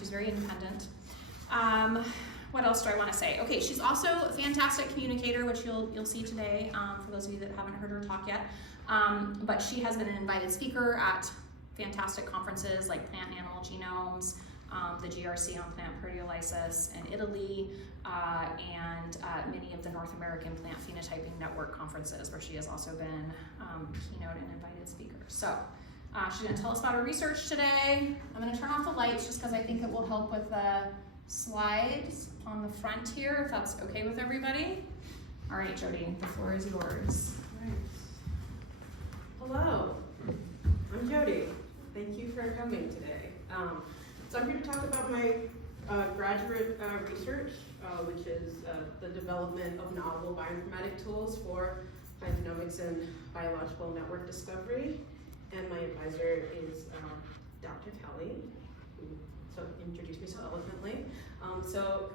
She's very independent. What else do I want to say? Okay, she's also a fantastic communicator, which you'll see today, for those of you that haven't heard her talk yet. But she has been an invited speaker at fantastic conferences like Plant and Animal Genomes, the GRC on plant proteolysis in Italy, and many of the North American Plant Phenotyping Network conferences, where she has also been keynote and invited speaker. So she's going to tell us about her research today. I'm going to turn off the lights just because I think it will help with the slides on the front here, if that's okay with everybody. All right, Jodi, the floor is yours. Right. Hello, I'm Jodi. Thank you for coming today. So I'm here to talk about my graduate research, which is the development of novel bioinformatic tools for plant genomics and biological network discovery. And my advisor is Dr. Kelly, who introduced me so eloquently. Dr.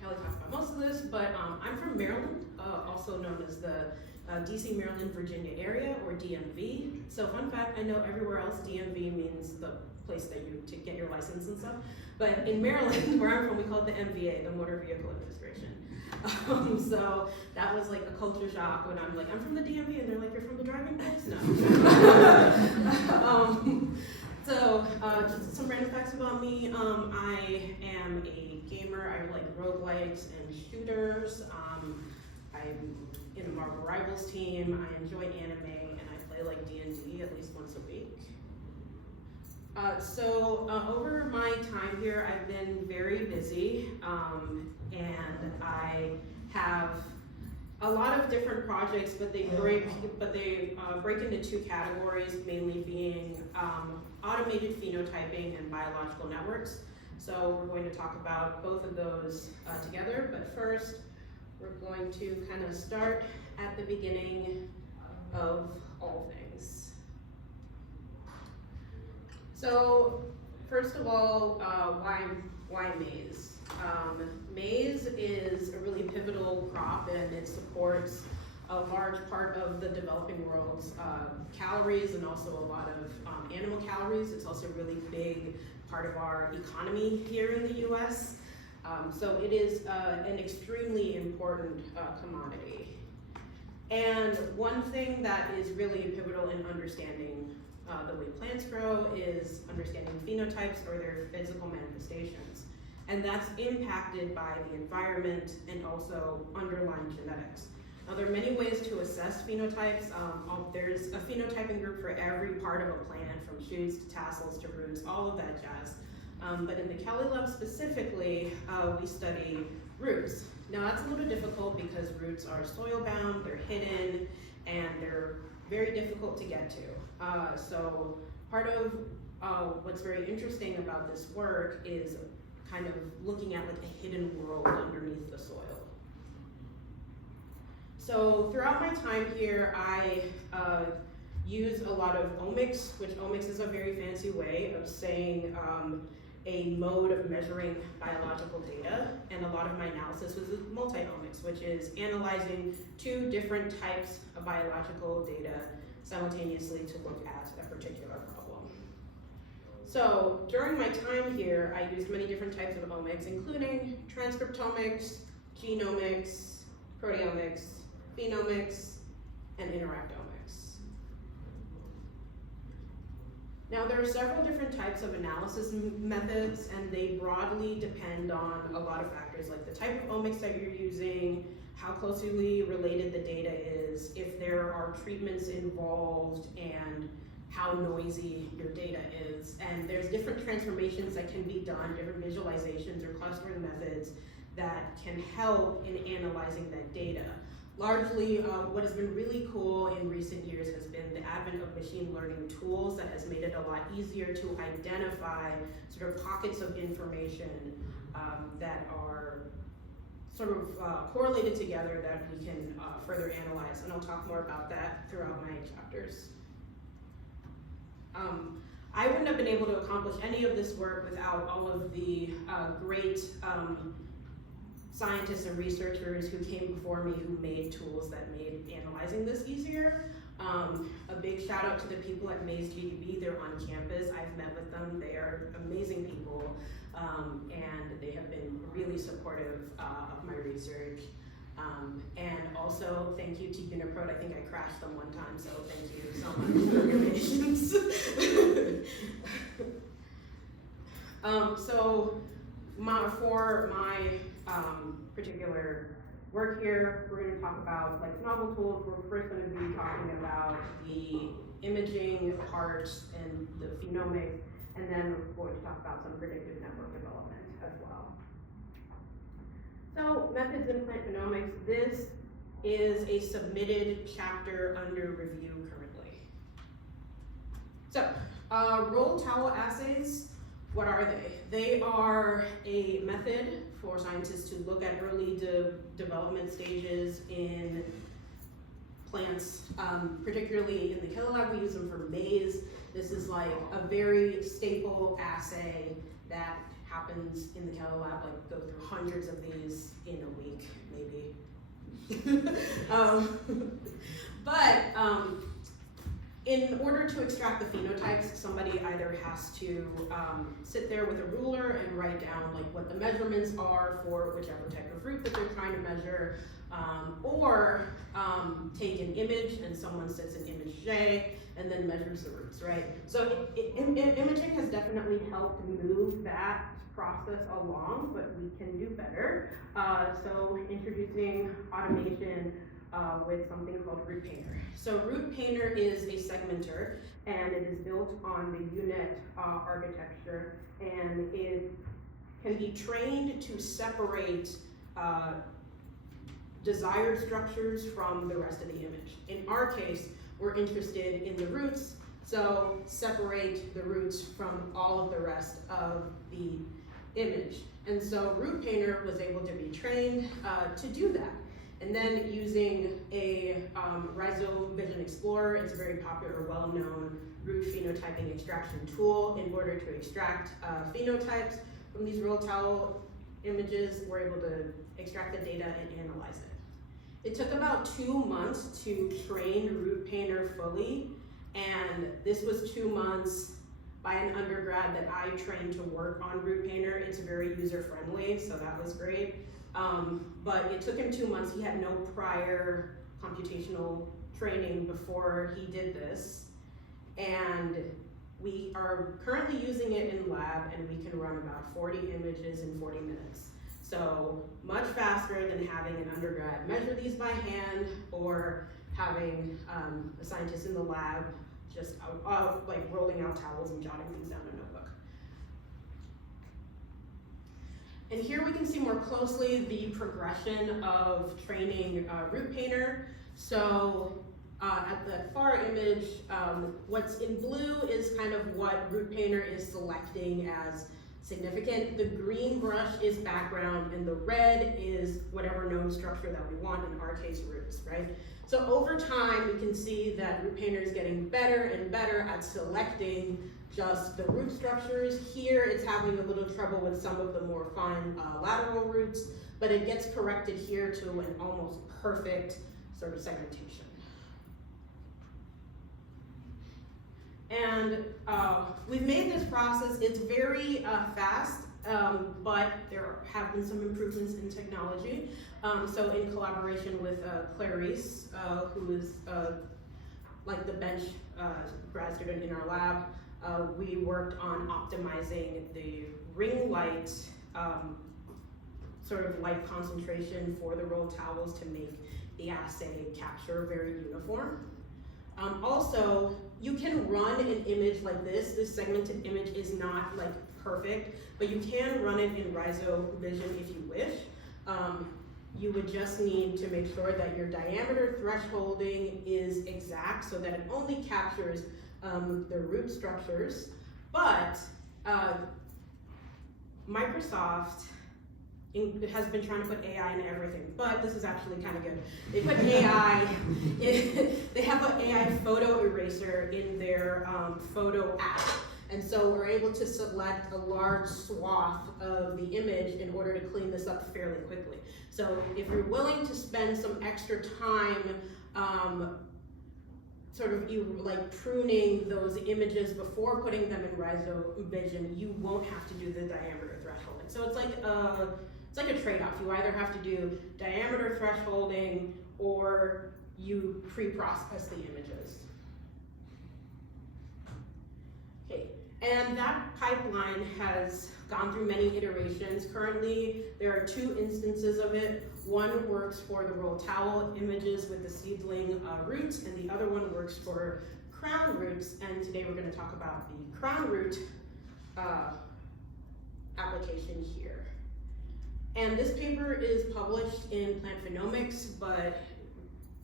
Kelly talked about most of this, but I'm from Maryland, also known as the DC, Maryland, Virginia area, or DMV. So fun fact, I know everywhere else DMV means the place that to get your license and stuff. But in Maryland, where I'm from, we call it the MVA, the Motor Vehicle Administration. So that was like a culture shock when I'm like, I'm from the DMV, and they're like, you're from the driving place? No. Just some random facts about me. I am a gamer. I like roguelikes and shooters. I'm in the Marvel Rivals team. I enjoy anime, and I play like D&D at least once a week. Over my time here, I've been very busy, and I have a lot of different projects, but they break into two categories, mainly being automated phenotyping and biological networks. So we're going to talk about both of those together, but first we're going to kind of start at the beginning of all things. So first of all, why maize? Maize is a really pivotal crop, and it supports a large part of the developing world's calories, and also a lot of animal calories. It's also a really big part of our economy here in the US. So it is an extremely important commodity. And one thing that is really pivotal in understanding the way plants grow is understanding phenotypes, or their physical manifestations. And that's impacted by the environment and also underlying genetics. Now, there are many ways to assess phenotypes. There's a phenotyping group for every part of a plant, from shoots to tassels to roots, all of that jazz. But in the Kelly Lab specifically, we study roots. Now, that's a little difficult because roots are soil bound, they're hidden, and they're very difficult to get to. So part of what's very interesting about this work is kind of looking at like a hidden world underneath the soil. So throughout my time here, I use a lot of omics, which omics is a very fancy way of saying a mode of measuring biological data. And a lot of my analysis was multi-omics, which is analyzing two different types of biological data simultaneously to look at a particular problem. So during my time here, I used many different types of omics, including transcriptomics, genomics, proteomics, phenomics, and interactomics. Now, there are several different types of analysis methods, and they broadly depend on a lot of factors, like the type of omics that you're using, how closely related the data is, if there are treatments involved, and how noisy your data is. And there's different transformations that can be done, different visualizations or clustering methods that can help in analyzing that data. Largely, what has been really cool in recent years has been the advent of machine learning tools that has made it a lot easier to identify sort of pockets of information that are sort of correlated together that we can further analyze. And I'll talk more about that throughout my chapters. I wouldn't have been able to accomplish any of this work without all of the great scientists and researchers who came before me, who made tools that made analyzing this easier. A big shout out to the people at Jodi B. They're on campus. I've met with them. They are amazing people. and they have been really supportive of my research. And also, thank you to Uniprot. I think I crashed them one time, so thank you so much for your patience. For my particular work here, we're going to talk about like novel tools. We're first going to be talking about the imaging parts and the phenomics, and then we're going to talk about some predictive network development as well. So, methods in plant genomics. This is a submitted chapter under review currently. So, roll towel assays, what are they? They are a method for scientists to look at early development stages in plants, particularly in the Killer Lab. We use them for maize. This is like a very staple assay that happens in the Killer Lab, like go through hundreds of these in a week, maybe. In order to extract the phenotypes, somebody either has to sit there with a ruler and write down like what the measurements are for whichever type of fruit that they're trying to measure, or take an image and someone sits in image J and then measures the roots, right? So imaging has definitely helped move that process along, but we can do better. So introducing automation with something called Root Painter. So Root Painter is a segmenter, and it is built on the UNet architecture, and it can be trained to separate desired structures from the rest of the image. In our case, we're interested in the roots, so separate the roots from all of the rest of the image. And so Root Painter was able to be trained to do that. And then using a Rhizovision Explorer, it's a very popular, well-known root phenotyping extraction tool. In order to extract phenotypes from these roll towel images, we're able to extract the data and analyze it. It took about 2 months to train Root Painter fully, and this was 2 months by an undergrad that I trained to work on Root Painter. It's very user-friendly, so that was great. But it took him 2 months. He had no prior computational training before he did this. And we are currently using it in lab, and we can run about 40 images in 40 minutes. So much faster than having an undergrad measure these by hand, or having a scientist in the lab just like rolling out towels and jotting things down in a notebook. And here we can see more closely the progression of training Root Painter. So at the far image, what's in blue is kind of what Root Painter is selecting as significant. The green brush is background, and the red is whatever known structure that we want, in our case, roots, right? So over time, we can see that Root Painter is getting better and better at selecting just the root structures. Here, it's having a little trouble with some of the more fine lateral roots, but it gets corrected here to an almost perfect sort of segmentation. And we've made this process, it's very fast, but there have been some improvements in technology. So in collaboration with Clarice, who is like the bench grad student in our lab, we worked on optimizing the ring light sort of light concentration for the rolled towels to make the assay capture very uniform. Also, you can run an image like this. This segmented image is not like perfect, but you can run it in Rhizovision if you wish. You would just need to make sure that your diameter thresholding is exact so that it only captures the root structures. But Microsoft has been trying to put AI in everything, but this is actually kind of good. They put AI, they have an AI photo eraser in their photo app. And so we're able to select a large swath of the image in order to clean this up fairly quickly. So if you're willing to spend some extra time sort of like pruning those images before putting them in RizoVision, you won't have to do the diameter thresholding. So it's like a trade-off. You either have to do diameter thresholding or you pre-process the images. Okay, and that pipeline has gone through many iterations. Currently, there are 2 instances of it. One works for the roll towel images with the seedling roots, and the other one works for crown roots. And today we're going to talk about the crown root application here. And this paper is published in Plant Phenomics, but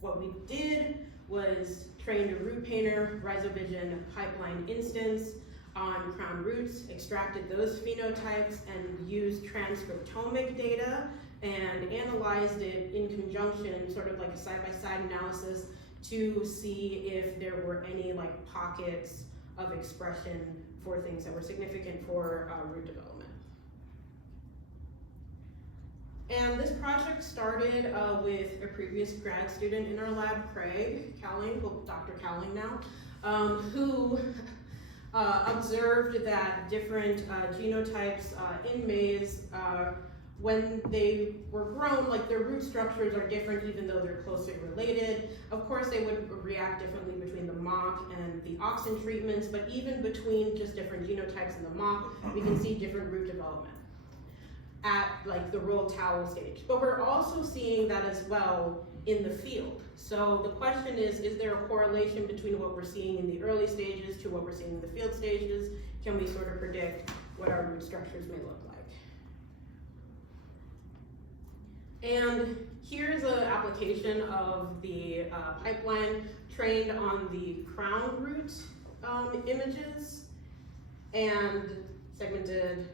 what we did was trained a root painter RizoVision pipeline instance on crown roots, extracted those phenotypes, and used transcriptomic data and analyzed it in conjunction, sort of like a side-by-side analysis, to see if there were any like pockets of expression for things that were significant for root development. And this project started with a previous grad student in our lab, Craig Cowling, well, Dr. Cowling now, who observed that different genotypes in maize, when they were grown, like their root structures are different even though they're closely related. Of course, they would react differently between the mock and the auxin treatments, but even between just different genotypes in the mock, we can see different root development at like the roll towel stage. But we're also seeing that as well in the field. So the question is there a correlation between what we're seeing in the early stages to what we're seeing in the field stages? Can we sort of predict what our root structures may look like? And here's an application of the pipeline trained on the crown root images and segmented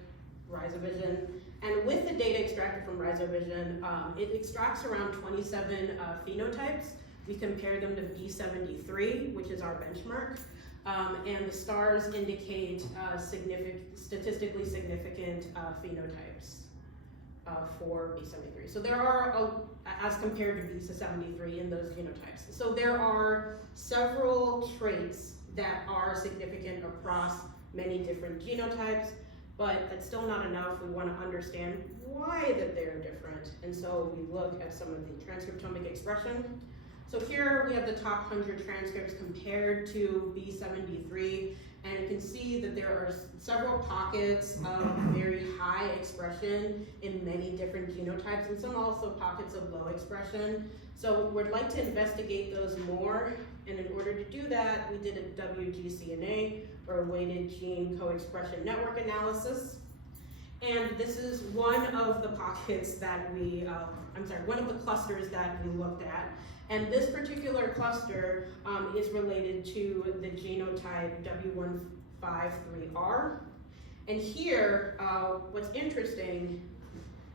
RizoVision. And with the data extracted from RizoVision, it extracts around 27 phenotypes. We compare them to B73, which is our benchmark. And the stars indicate statistically significant phenotypes for B73. So there are, as compared to B73 in those genotypes. So there are several traits that are significant across many different genotypes, but that's still not enough. We want to understand why that they're different. And so we look at some of the transcriptomic expression. So here we have the top 100 transcripts compared to B73, and you can see that there are several pockets of very high expression in many different genotypes, and some also pockets of low expression. So we'd like to investigate those more, and in order to do that, we did a WGCNA, or a weighted gene co-expression network analysis. And this is one of the pockets that we, one of the clusters that we looked at. And this particular cluster is related to the genotype W153R. And here, what's interesting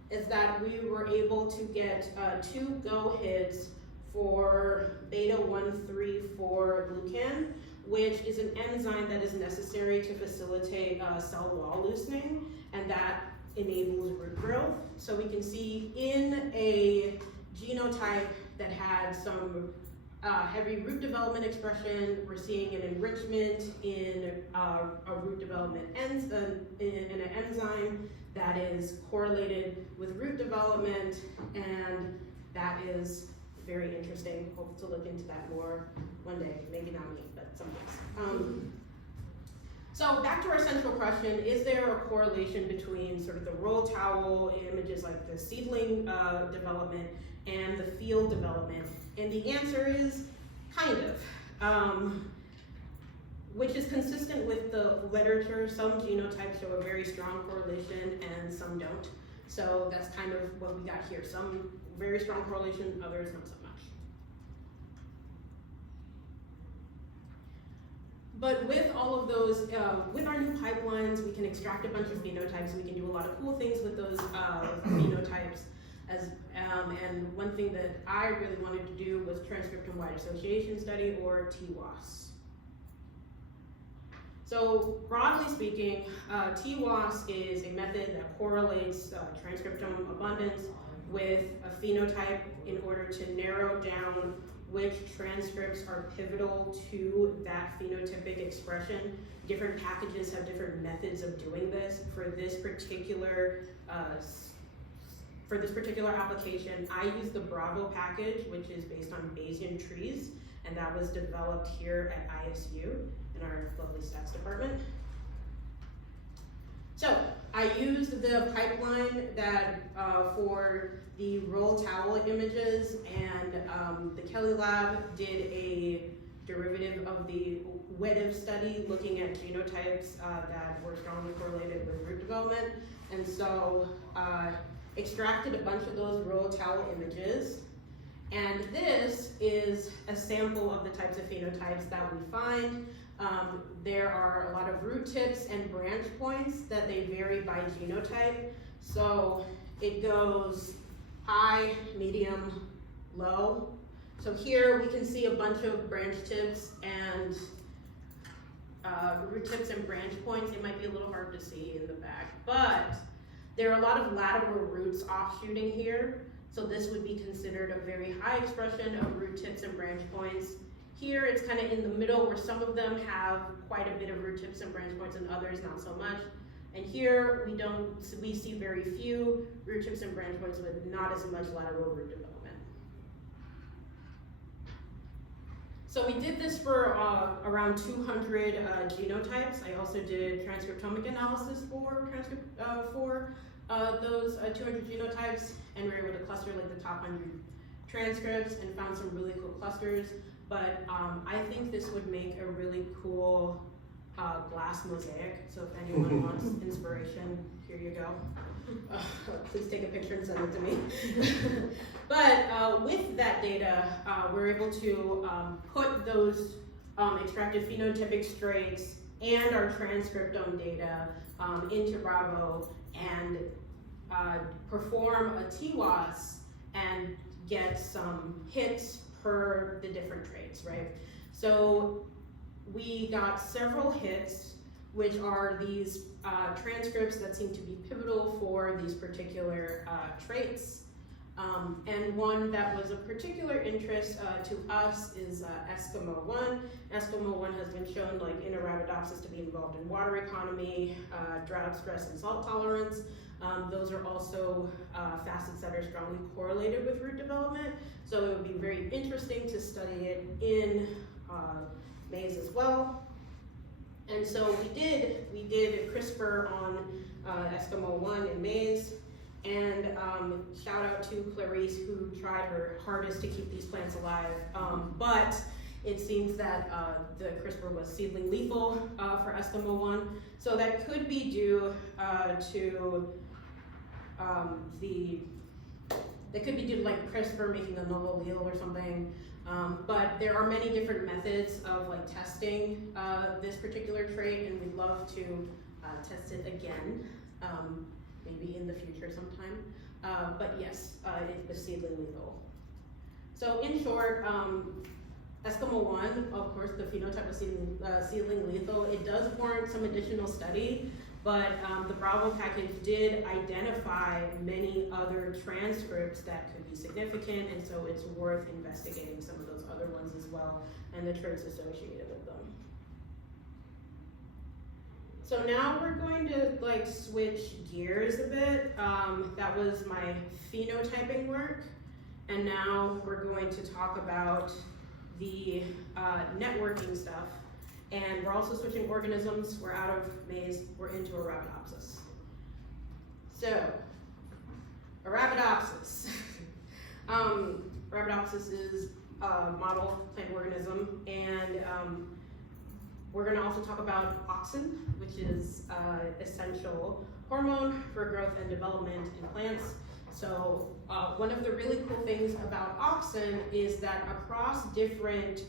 is that we were able to get 2 go hits for beta 134-glucan, which is an enzyme that is necessary to facilitate cell wall loosening, and that enables root growth. So we can see in a genotype that had some heavy root development expression, we're seeing an enrichment in a root development in an enzyme that is correlated with root development, and that is very interesting. Hope to look into that more one day, maybe not me, but someplace. So back to our central question, is there a correlation between sort of the roll towel images like the seedling development and the field development? And the answer is kind of, which is consistent with the literature. Some genotypes show a very strong correlation and some don't. So that's kind of what we got here. Some very strong correlation, others not so much. But with all of those, with our new pipelines, we can extract a bunch of phenotypes. We can do a lot of cool things with those phenotypes. And one thing that I really wanted to do was transcriptome-wide association study, or TWAS. So broadly speaking, TWAS is a method that correlates transcriptome abundance with a phenotype in order to narrow down which transcripts are pivotal to that phenotypic expression. Different packages have different methods of doing this. For this particular application, I use the Bravo package, which is based on Bayesian trees, and that was developed here at ISU in our lovely stats department. So I used the pipeline that for the roll towel images, and the Kelly lab did a derivative of the WEDIV study looking at genotypes that were strongly correlated with root development. And so extracted a bunch of those roll towel images. And this is a sample of the types of phenotypes that we find. There are a lot of root tips and branch points that they vary by genotype. So it goes high, medium, low. So here we can see a bunch of branch tips and root tips and branch points. It might be a little hard to see in the back, but there are a lot of lateral roots offshooting here. So this would be considered a very high expression of root tips and branch points. Here it's kind of in the middle, where some of them have quite a bit of root tips and branch points and others not so much. And here we see very few root tips and branch points with not as much lateral root development. So we did this for around 200 genotypes. I also did transcriptomic analysis for those 200 genotypes, and we were able to cluster like the top 100 transcripts and found some really cool clusters. But I think this would make a really cool glass mosaic. So if anyone wants inspiration, here you go. Please take a picture and send it to me. But with that data, we're able to put those extracted phenotypic traits and our transcriptome data into Bravo and perform a TWAS and get some hits per the different traits, right? So we got several hits, which are these transcripts that seem to be pivotal for these particular traits. And one that was of particular interest to us is Eskimo 1. Eskimo 1 has been shown, like, in Arabidopsis to be involved in water economy, drought stress, and salt tolerance. Those are also facets that are strongly correlated with root development. So it would be very interesting to study it in maize as well. And so we did CRISPR on Eskimo 1 in maize. And shout out to Clarice, who tried her hardest to keep these plants alive. But it seems that the CRISPR was seedling lethal for Eskimo 1. So that could be due to like CRISPR making a null allele or something. But there are many different methods of like testing this particular trait, and we'd love to test it again. Maybe in the future sometime. But yes, it was seedling lethal. So in short, Eskimo 1, of course, the phenotype of seedling lethal, it does warrant some additional study, but the Bravo package did identify many other transcripts that could be significant, and so it's worth investigating some of those other ones as well, and the traits associated with them. So now we're going to like switch gears a bit. That was my phenotyping work. And now we're going to talk about the networking stuff. And we're also switching organisms. We're out of maize, we're into Arabidopsis. So, Arabidopsis. Arabidopsis is a model plant organism, and we're going to also talk about auxin, which is essential hormone for growth and development in plants. So one of the really cool things about auxin is that across different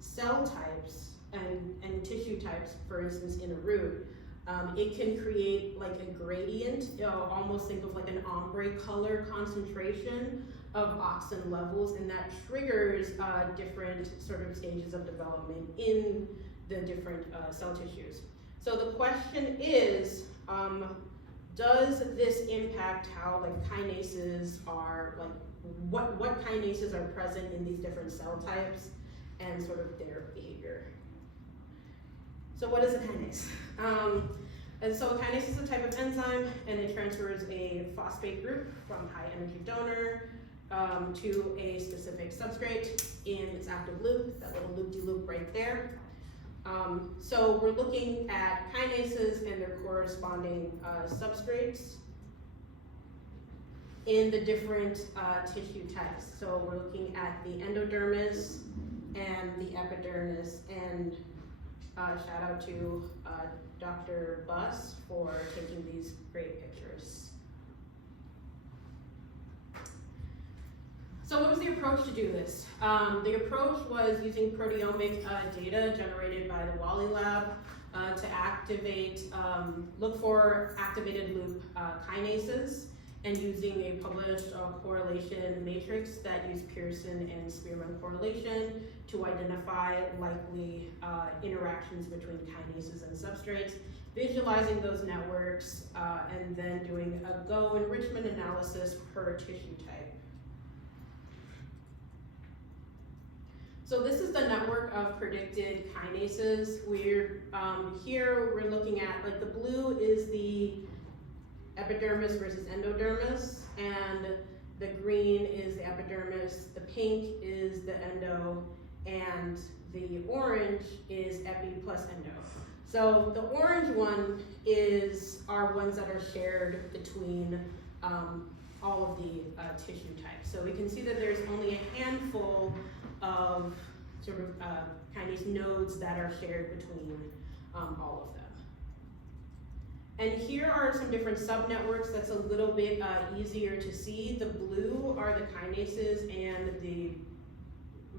cell types and tissue types, for instance in a root, it can create like a gradient, almost think of like an ombre color concentration of auxin levels, and that triggers different sort of stages of development in the different cell tissues. So the question is, does this impact how like kinases are like what kinases are present in these different cell types and sort of their behavior. So what is a kinase? And so a kinase is a type of enzyme, and it transfers a phosphate group from high energy donor to a specific substrate in its active loop, that little loop-de-loop right there. So we're looking at kinases and their corresponding substrates in the different tissue types. So we're looking at the endodermis and the epidermis, and shout out to Dr. Buss for taking these great pictures. So what was the approach to do this? The approach was using proteomic data generated by the Wally Lab to activate, look for activated loop kinases, and using a published correlation matrix that used Pearson and Spearman correlation to identify likely interactions between kinases and substrates, visualizing those networks, and then doing a Go enrichment analysis per tissue type. So this is the network of predicted kinases. Here we're looking at, like, the blue is the epidermis versus endodermis, and the green is the epidermis, the pink is the endo, and the orange is epi plus endo. So the orange one are ones that are shared between all of the tissue types. So we can see that there's only a handful of sort of kinase nodes that are shared between all of them. And here are some different subnetworks that's a little bit easier to see. The blue are the kinases, and the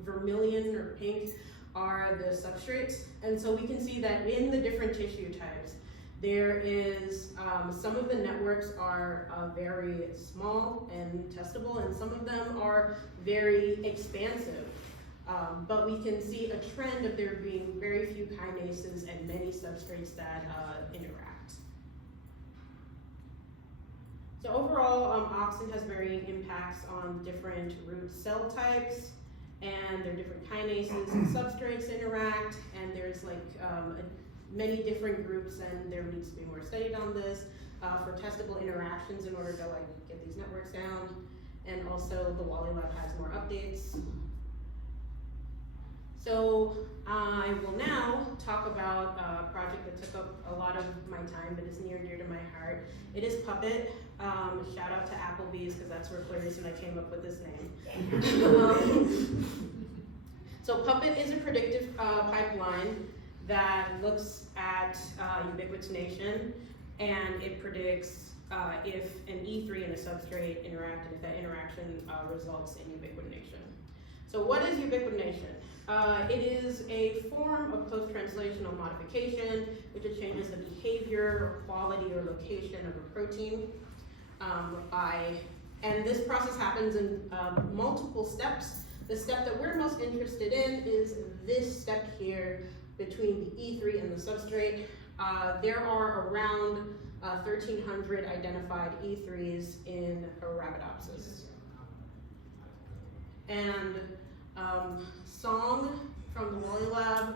vermilion or pink are the substrates. And so we can see that in the different tissue types, there is, some of the networks are very small and testable, and some of them are very expansive. But we can see a trend of there being very few kinases and many substrates that interact. So overall, auxin has varying impacts on different root cell types, and there are different kinases and substrates interact, and there's like many different groups, and there needs to be more studied on this for testable interactions in order to like get these networks down. And also the Wally Lab has more updates. So I will now talk about a project that took up a lot of my time, but is near and dear to my heart. It is Puppet. Shout out to Applebee's, because that's where Clarice and I came up with this name. So Puppet is a predictive pipeline that looks at ubiquitination, and it predicts if an E3 and a substrate interact, and if that interaction results in ubiquitination. So what is ubiquitination? It is a form of post-translational modification, which changes the behavior, quality, or location of a protein. And this process happens in multiple steps. The step that we're most interested in is this step here between the E3 and the substrate. There are around 1,300 identified E3s in Arabidopsis. And Song from the Wally Lab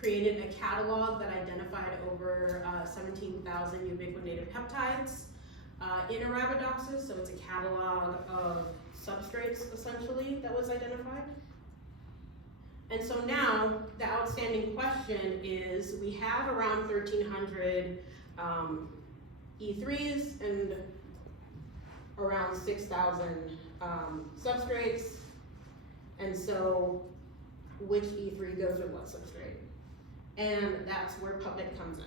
created a catalog that identified over 17,000 ubiquitinated peptides in Arabidopsis. So it's a catalog of substrates, essentially, that was identified. And so now the outstanding question is, we have around 1,300 E3s and around 6,000 substrates. And so which E3 goes with what substrate? And that's where Puppet comes in.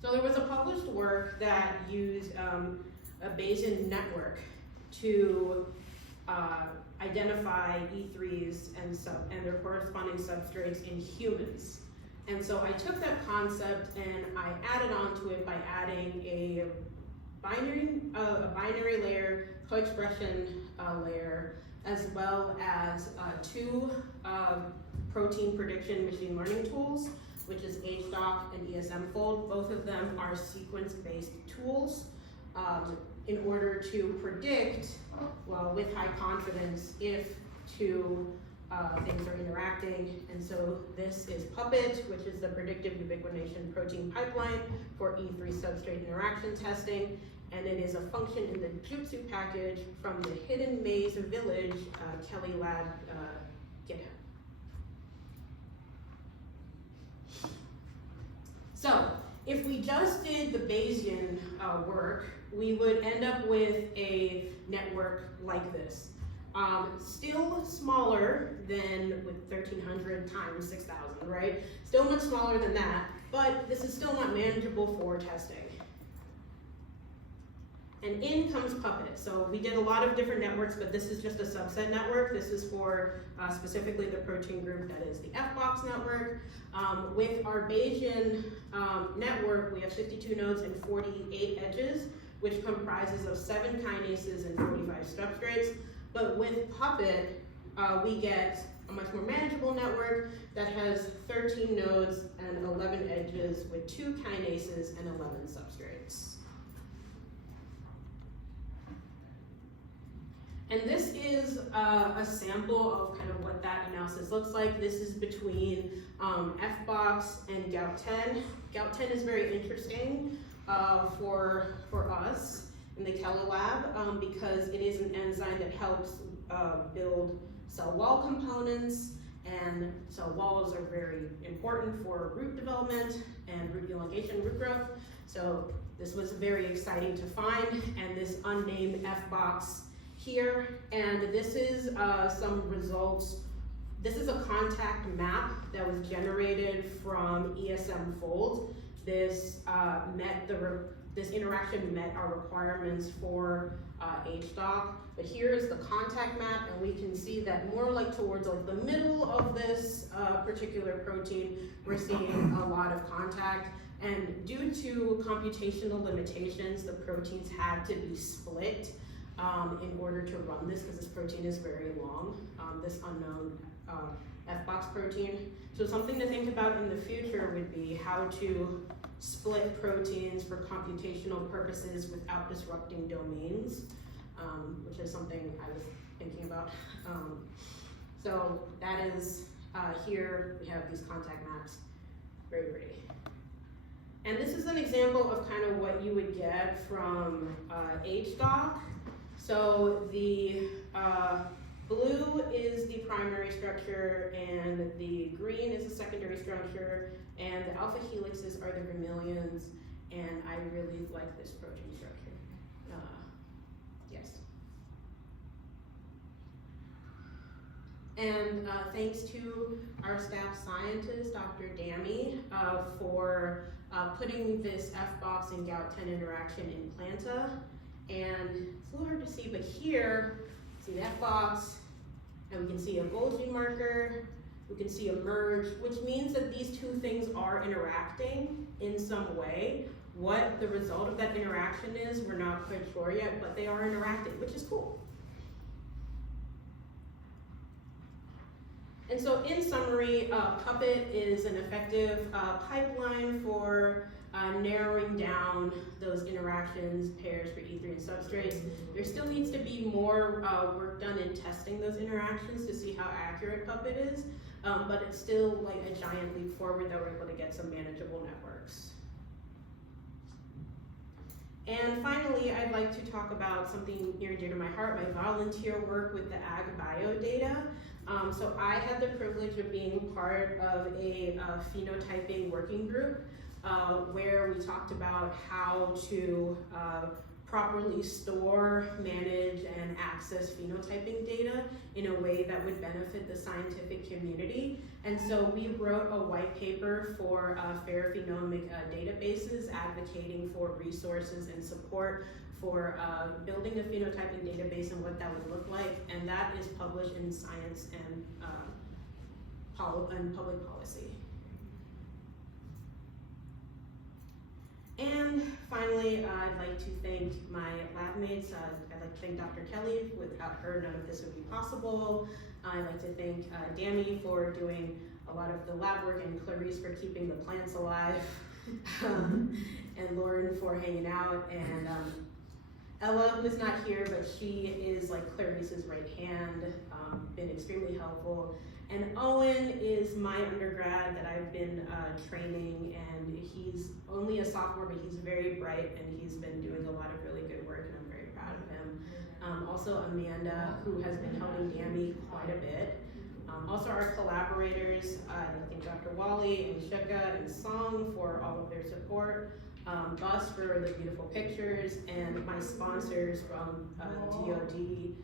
So there was a published work that used a Bayesian network to identify E3s and their corresponding substrates in humans. And so I took that concept and I added on to it by adding a binary layer, co-expression layer, as well as two protein prediction machine learning tools, which is HDoc and ESMFold. Both of them are sequence-based tools in order to predict, well, with high confidence, if two things are interacting. And so this is PUPPET, which is the predictive ubiquitination protein pipeline for E3 substrate interaction testing. And it is a function in the Jutsu package from the Hidden Maze Village Kelly Lab GitHub. So if we just did the Bayesian work, we would end up with a network like this. Still smaller than with 1,300 times 6,000, right? Still much smaller than that, but this is still not manageable for testing. And in comes PUPPET. So we did a lot of different networks, but this is just a subset network. This is for specifically the protein group that is the FBOX network. With our Bayesian network, we have 52 nodes and 48 edges, which comprises of 7 kinases and 45 substrates. But with PUPPET, we get a much more manageable network that has 13 nodes and 11 edges with 2 kinases and 11 substrates. And this is a sample of kind of what that analysis looks like. This is between FBOX and Gout10. Gout10 is very interesting for us in the Keller lab because it is an enzyme that helps build cell wall components, and cell walls are very important for root development and root elongation, root growth. So this was very exciting to find, and this unnamed FBOX here, and this is some results. This is a contact map that was generated from ESM fold. This this interaction met our requirements for HDOC, but here is the contact map, and we can see that more like towards like the middle of this particular protein, we're seeing a lot of contact. And due to computational limitations, the proteins had to be split in order to run this, because this protein is very long, this unknown FBOX protein. So something to think about in the future would be how to split proteins for computational purposes without disrupting domains, which is something I was thinking about. So that is, here we have these contact maps, very pretty. And this is an example of kind of what you would get from HDOC. So the blue is the primary structure, and the green is the secondary structure, and the alpha helixes are the vermilions, and I really like this protein structure. Yes. And thanks to our staff scientist, Dr. Dami, for putting this FBOX and Gout10 interaction in Planta. And it's a little hard to see, but here, see the FBOX, and we can see a Golgi marker, we can see a merge, which means that these two things are interacting in some way. What the result of that interaction is, we're not quite sure yet, but they are interacting, which is cool. And so in summary, PUPPET is an effective pipeline for narrowing down those interactions, pairs for E3 and substrates. There still needs to be more work done in testing those interactions to see how accurate PUPPET is, but it's still like a giant leap forward that we're able to get some manageable networks. And finally, I'd like to talk about something near and dear to my heart, my volunteer work with the ag bio data. So I had the privilege of being part of a phenotyping working group where we talked about how to properly store, manage, and access phenotyping data in a way that would benefit the scientific community. And so we wrote a white paper for fair phenomic databases, advocating for resources and support for building a phenotyping database and what that would look like. And that is published in Science and Public Policy. And finally, I'd like to thank my lab mates. I'd like to thank Dr. Kelly. Without her, none of this would be possible. I'd like to thank Dami for doing a lot of the lab work, and Clarice for keeping the plants alive, and Lauren for hanging out, and Ella, who is not here, but she is like Clarice's right hand, been extremely helpful. And Owen is my undergrad that I've been training, and he's only a sophomore, but he's very bright, and he's been doing a lot of really good work, and I'm very proud of him. Also Amanda, who has been helping Dami quite a bit. Also our collaborators, I think Dr. Wally and Shuka and Song for all of their support. Bus for the beautiful pictures, and my sponsors from DOD,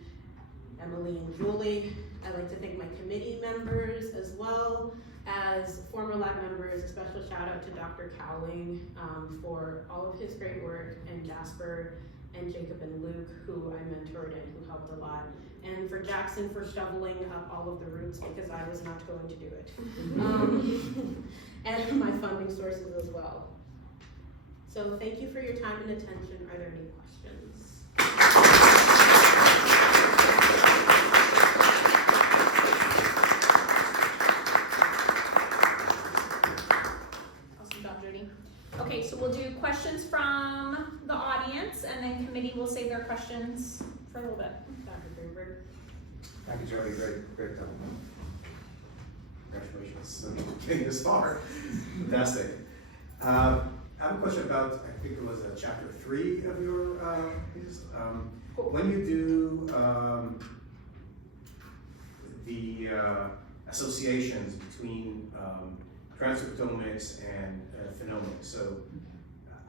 Emily and Julie. I'd like to thank my committee members as well as former lab members. A special shout out to Dr. Cowling for all of his great work, and Jasper and Jacob and Luke, who I mentored and who helped a lot. And for Jackson for shoveling up all of the roots because I was not going to do it. And my funding sources as well. So thank you for your time and attention. Are there any questions? Awesome job, Jodi. Okay, so we'll do questions from the audience, and then committee will save their questions for a little bit. Dr. Greenberg. Thank you, Jodi. Great job. Congratulations on getting this far. Fantastic. I have a question about, I think it was chapter 3 of your piece. When you do the associations between transcriptomics and phenomics, so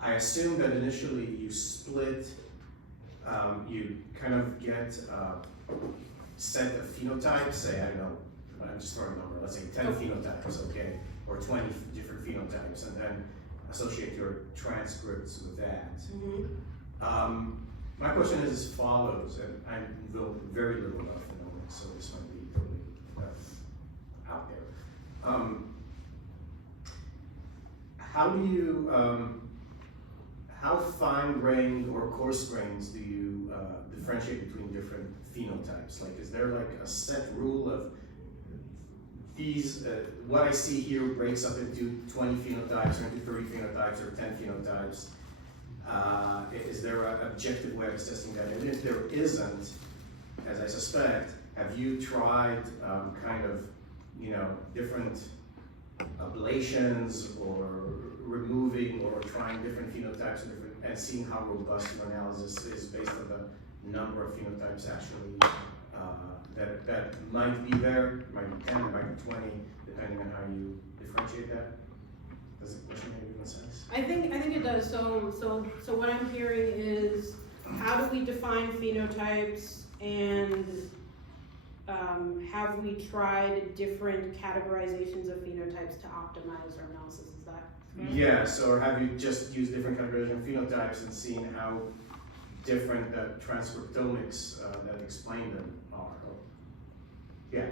I assume that initially you split, you kind of get a set of phenotypes, say, I don't know, I'm just throwing a number, let's say 10 phenotypes, okay, or 20 different phenotypes, and then associate your transcripts with that. Mm-hmm. My question is as follows, and I know very little about phenomics, so this might be totally out there. How do you, how fine-grained or coarse-grained do you differentiate between different phenotypes? Like, is there like a set rule of these, what I see here breaks up into 20 phenotypes, or into 30 phenotypes, or 10 phenotypes? Is there an objective way of assessing that? And if there isn't, as I suspect, have you tried kind of, different ablations or removing or trying different phenotypes and seeing how robust your analysis is based on the number of phenotypes actually that might be there, might be 10, might be 20, depending on how you differentiate that? Does the question make any sense? I think it does. So what I'm hearing is, how do we define phenotypes, and have we tried different categorizations of phenotypes to optimize our analysis? Is that correct? Yes, or have you just used different categorization of phenotypes and seen how different the transcriptomics that explain them are? Yeah.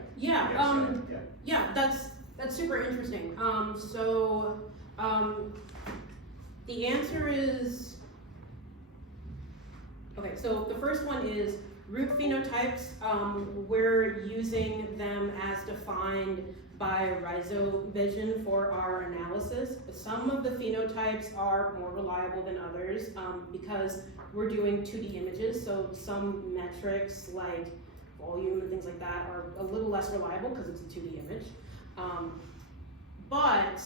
Yeah, that's super interesting. The answer is, okay, so the first one is root phenotypes. We're using them as defined by rhizovision for our analysis. Some of the phenotypes are more reliable than others because we're doing 2D images, so some metrics like volume and things like that are a little less reliable because it's a 2D image. But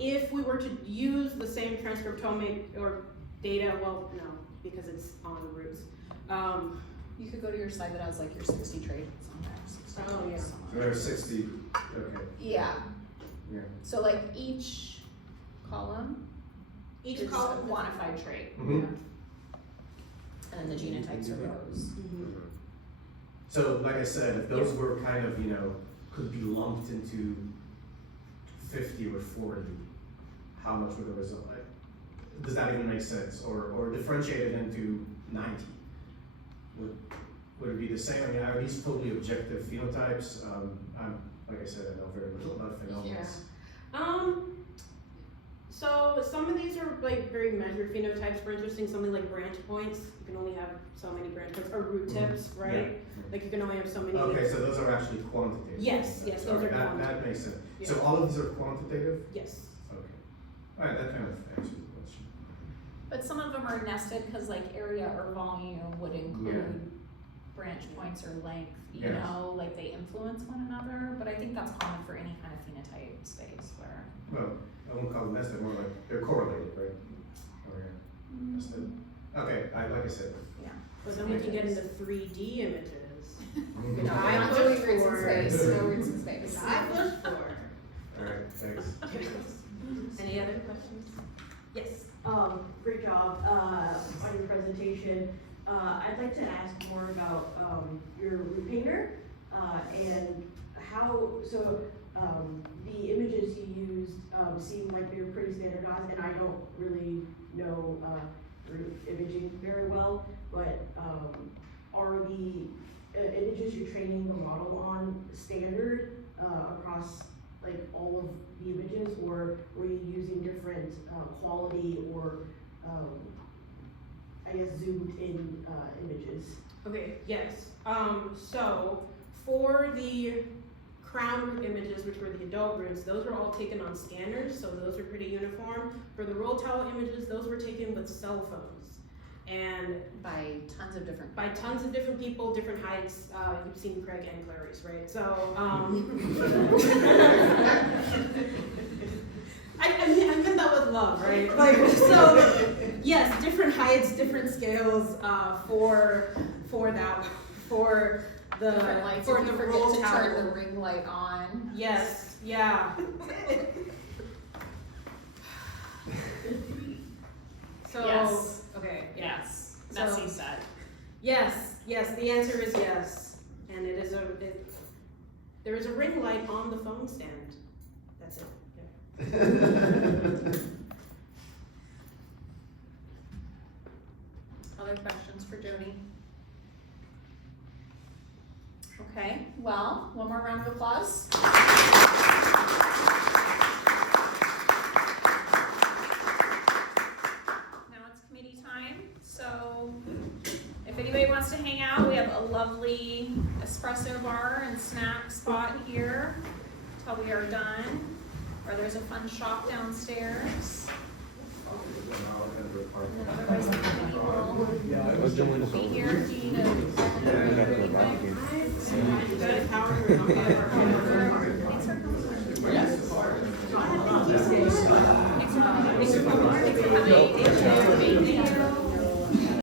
if we were to use the same transcriptomic or data, well, no, because it's on the roots. You could go to your slide that has like your 60 traits on there. Oh, yeah. So there are 60, okay. Yeah. Yeah. So like each column Each is column a quantified trait. Mhm. And then the genotypes are rows. Mhm. So, like I said, if those were kind of, could be lumped into 50 or 40, how much would the result like? Does that even make sense? Or differentiated into 90? Would it be the same? I mean, are these totally objective phenotypes? Like I said, I know very little about phenomena. So some of these are like very measured phenotypes. For interesting, something like branch points. You can only have so many branch points, or root tips, right? Yeah. Like you can only have so many. Okay, so those are actually quantitative. Yes, yes, those are quantitative. That makes sense. Yeah. So all of these are quantitative? Yes. Okay. All right, that kind of answers the question. But some of them are nested because like area or volume would include branch points or length, you Yes. know, like they influence one another. But I think that's common for any kind of phenotype space where. Well, I won't call them nested, more like they're correlated, right? Oh, yeah. Nested. Okay, like I said. But then we can get into 3D images. Mhm. Which No, we're I not push doing roots in for. space. No roots in space. Which I push for. Alright, thanks. Any other questions? Yes. Great job, on your presentation. I'd like to ask more about, your root painter, and how, the images you used, seem like they were pretty standardized, and I don't really know, root imaging very well, but, are the images you're training the model on standard, across like all of the images, or were you using different quality or I guess zoomed in images? Okay, yes. So for the crown root images, which were the adult roots, those were all taken on scanners, so those are pretty uniform. For the roll towel images, those were taken with cell phones. And By tons of different. by tons of different people, different heights. You've seen Craig and Clary's, right? So, I meant that with love, right? Like, so, yes, different heights, different scales, for that, for the, Different lights. for If the you forget roll to tower. turn the ring light on. Yes, yeah. So, Yes. okay, Yes. So- Messy set. yes, the answer is yes. And it is there is a ring light on the phone stand. That's it. Yeah. Other questions for Jodi? Okay, well, one more round of applause. Now it's committee time, so if anybody wants to hang out, we have a lovely espresso bar and snack spot here till we are done. Or there's a fun shop downstairs. And then otherwise the committee will be here. Do you need a second or anything? Good. How are you?